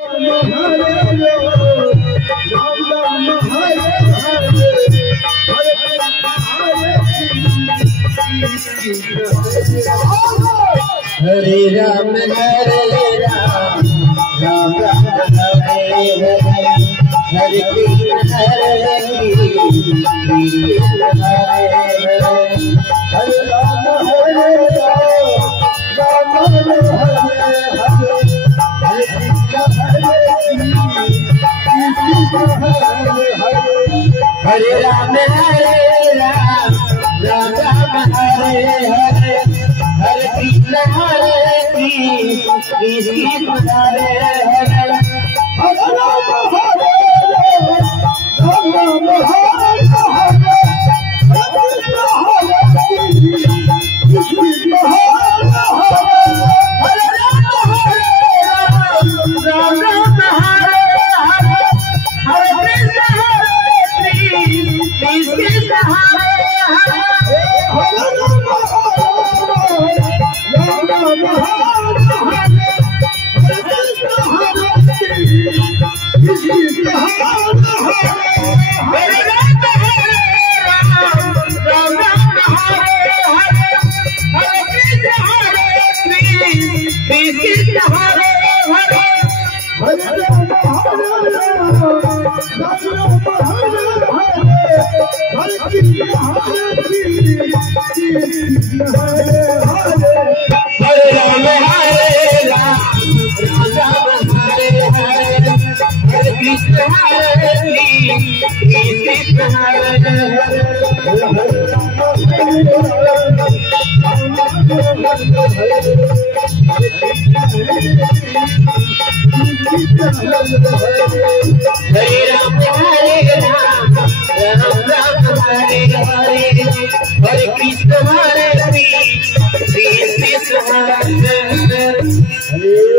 Hare Ram Ram Ram Hare Hare Hare Krishna Hare Krishna Hare Ram Hare Ram Ram Hare Hare Krishna Hare Ram Ram Ram Hare Hare Hare Krishna Hare Krishna Hare Hare Hare Ram Hare Ram Ram Hare Hare Hare Krishna Hare Krishna Hare Hare Hare Ram Hare Ram Ram Hare Hare Hare Krishna Hare Krishna Hare Hare Hare Ram Hare